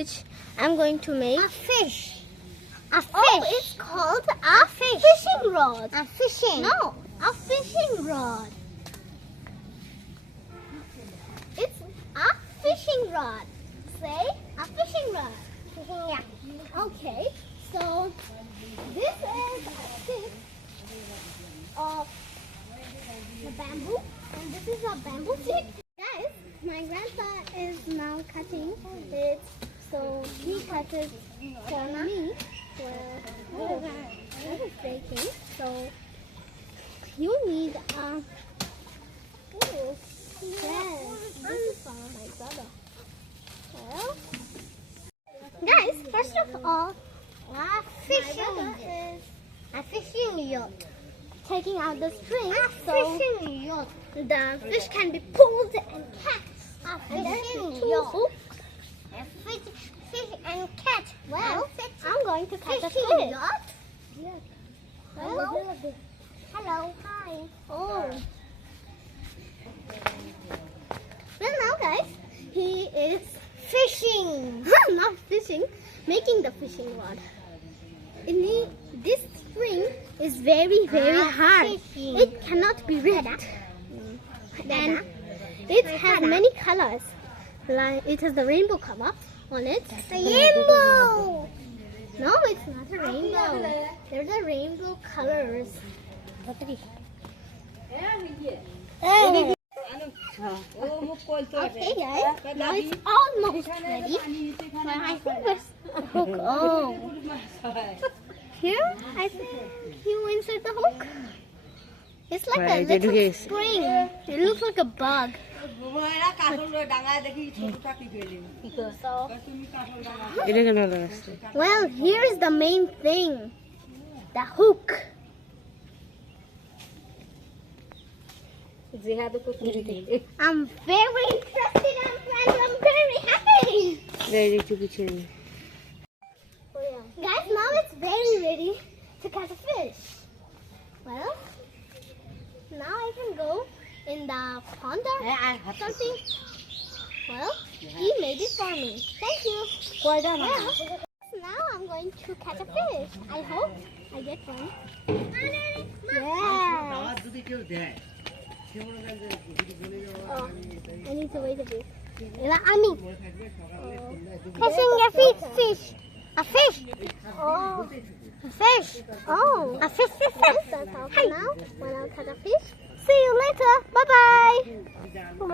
which I'm going to make. A fish. A fish. Oh, it's called a fishing rod. A fishing. No, a fishing rod. It's a fishing rod. Say a fishing rod. Yeah. Okay, so this is a stick of the bamboo, and this is a bamboo stick. Guys, my grandpa is now cutting it, so he cuts it for me. Well, that is breaking, so you need a. Oh, yes, this is for my brother. Well, guys, first of all, A fishing yacht. taking out the string A so fishing yacht. the fish can be pulled and catch. A And then fishing two yacht. hooks. A fish and cat. Well, I'm going to catch a Fishing fish. yacht. Yes. Hello. Hello. Hi. Oh. Well, now, guys, he is Fishing. not fishing, making the fishing rod. This string is very, very hard. Fishing. It cannot be ripped. And it has many colors. Like it has the rainbow color on it. The rainbow. No, it's not a rainbow. There's a rainbow colors. Okay, guys. Now it's almost ready. I think there's a hook. Oh. Here, I think you insert the hook. It's like a little spring. It looks like a bug. Well, here's the main thing. The hook. I'm very interested and I'm very happy. Guys, now it's very ready to catch a fish. Well, now I can go in the pond or something. Well, he made it for me. Thank you. Well, now I'm going to catch a fish. I hope I get one. Yeah. Oh, I need to wait a bit. Catching a fish. A fish. Oh, A fish. oh. A fish. That's all for now. When I'll catch a fish. See you later. Bye bye.